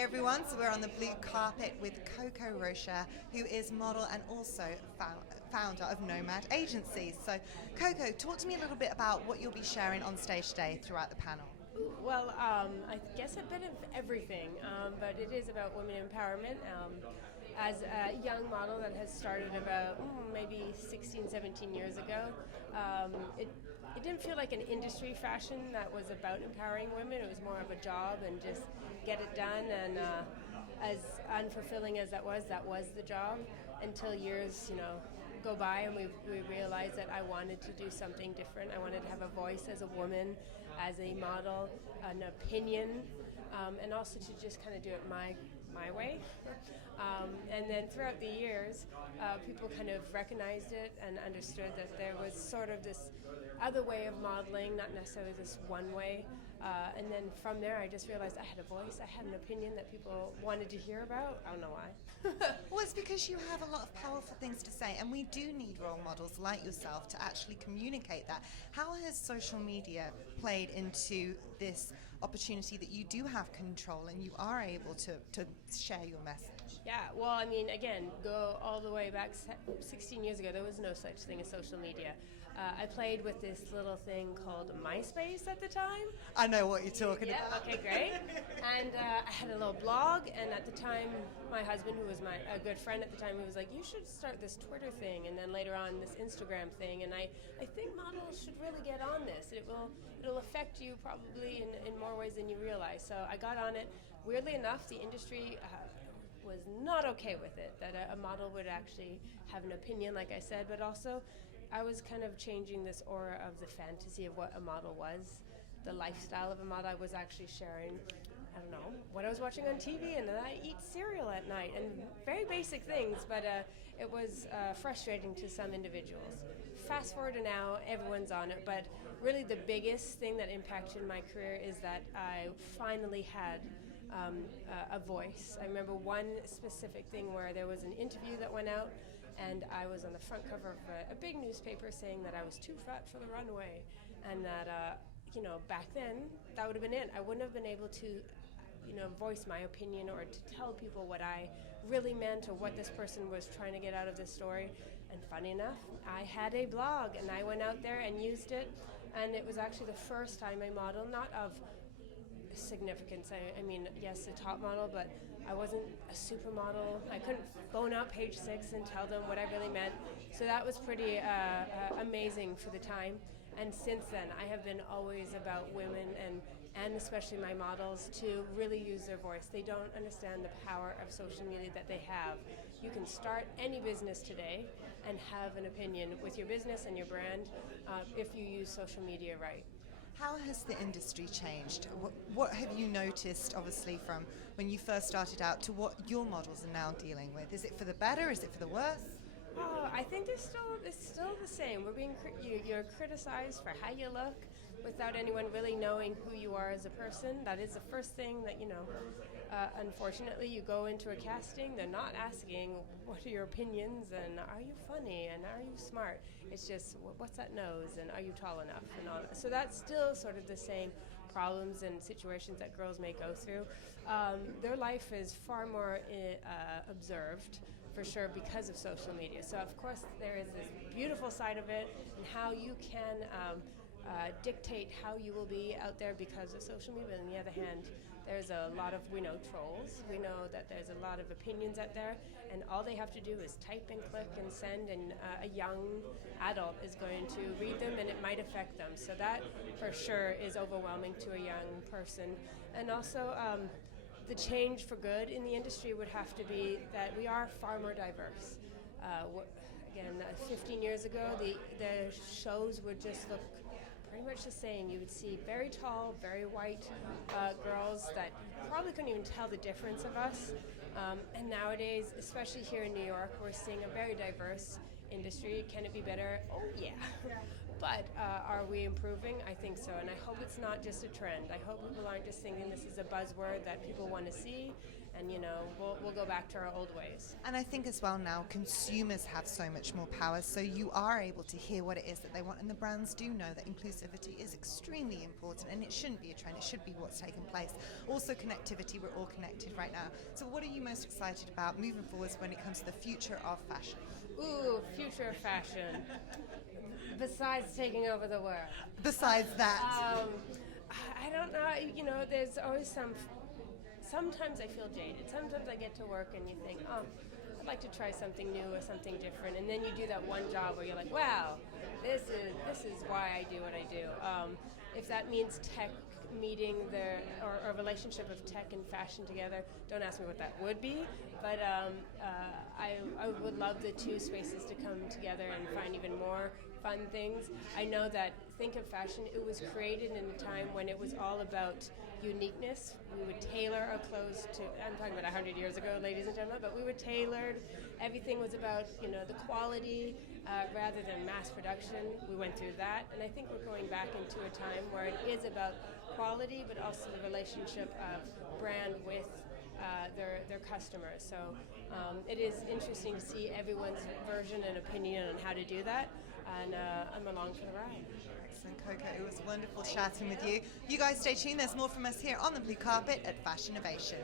everyone. So we're on the blue carpet with Coco Rocha, who is model and also founder of Nomad Agencies. So Coco, talk to me a little bit about what you'll be sharing on stage today throughout the panel. Well, I guess a bit of everything, but it is about women empowerment. As a young model that has started about maybe 16, 17 years ago, it didn't feel like an industry fashion that was about empowering women. It was more of a job and just get it done. And as unfulfilling as that was the job until years, go by and we realized that I wanted to do something different. I wanted to have a voice as a woman, as a model, an opinion, and also to just kind of do it my way. And then throughout the years, people kind of recognized it and understood that there was sort of this other way of modeling, not necessarily this one way. And then from there, I just realized I had a voice, I had an opinion that people wanted to hear about. I don't know why. Well, it's because you have a lot of powerful things to say, and we do need role models like yourself to actually communicate that. How has social media played into this opportunity that you do have control and you are able to share your message? Yeah, well, I mean, again, go all the way back 16 years ago, there was no such thing as social media. I played with this little thing called MySpace at the time. I know what you're talking about. Okay, great. And I had a little blog, and at the time, my husband, who was a good friend at the time, he was like, you should start this Twitter thing, and then later on this Instagram thing, and I think models should really get on this. It'll affect you probably in more ways than you realize. So I got on it. Weirdly enough, the industry was not okay with it, that a model would actually have an opinion, like I said, but also I was kind of changing this aura of the fantasy of what a model was, the lifestyle of a model. I was actually sharing, I don't know, what I was watching on TV, and then I eat cereal at night, and very basic things, but it was frustrating to some individuals. Fast forward to now, everyone's on it, but really the biggest thing that impacted my career is that I finally had a voice. I remember one specific thing where there was an interview that went out, and I was on the front cover of a big newspaper saying that I was too fat for the runway, and that back then that would have been it. I wouldn't have been able to voice my opinion or to tell people what I really meant or what this person was trying to get out of this story. And funny enough, I had a blog, and I went out there and used it, and it was actually the first time I modeled, not of significance. I mean, yes, a top model, but I wasn't a supermodel. I couldn't phone out Page Six and tell them what I really meant. So that was pretty amazing for the time. And since then, I have been always about women and especially my models to really use their voice. They don't understand the power of social media that they have. You can start any business today and have an opinion with your business and your brand if you use social media right. How has the industry changed? What have you noticed, obviously, from when you first started out to what your models are now dealing with? Is it for the better? Is it for the worse? Oh, I think it's still the same. You're criticized for how you look without anyone really knowing who you are as a person. That is the first thing that, unfortunately, you go into a casting, they're not asking what are your opinions and are you funny and are you smart. It's just what's that nose and are you tall enough and all that. So that's still sort of the same problems and situations that girls may go through. Their life is far more observed, for sure, because of social media. So of course there is this beautiful side of it and how you can dictate how you will be out there because of social media. But on the other hand, there's a lot of, we know, trolls. We know that there's a lot of opinions out there, and all they have to do is type and click and send, and a young adult is going to read them, and it might affect them. So that, for sure, is overwhelming to a young person. And also, the change for good in the industry would have to be that we are far more diverse. Again, 15 years ago, the shows would just look pretty much the same. You would see very tall, very white girls that you probably couldn't even tell the difference of us. And nowadays, especially here in New York, we're seeing a very diverse industry. Can it be better? Oh, yeah. But are we improving? I think so, and I hope it's not just a trend. I hope people aren't just thinking this is a buzzword that people want to see, and we'll go back to our old ways. And I think as well now consumers have so much more power, so you are able to hear what it is that they want, and the brands do know that inclusivity is extremely important, and it shouldn't be a trend, it should be what's taken place. Also connectivity, we're all connected right now. So what are you most excited about moving forwards when it comes to the future of fashion? Ooh, future of fashion. Besides taking over the world. Besides that. I don't know, there's always sometimes I feel jaded. Sometimes I get to work and you think, I'd like to try something new or something different. And then you do that one job where you're like, wow, this is why I do what I do. If that means tech meeting or a relationship of tech and fashion together, don't ask me what that would be. But I would love the two spaces to come together and find even more fun things. I know that think of fashion, it was created in a time when it was all about uniqueness. We would tailor our clothes to, I'm talking about 100 years ago, ladies and gentlemen, but we were tailored. Everything was about, the quality rather than mass production. We went through that, and I think we're going back into a time where it is about quality, but also the relationship of brand with their customers. So it is interesting to see everyone's version and opinion on how to do that, and I'm along for the ride. Excellent, Coco. It was wonderful chatting with you. You guys stay tuned. There's more from us here on the blue carpet at Fashinnovation.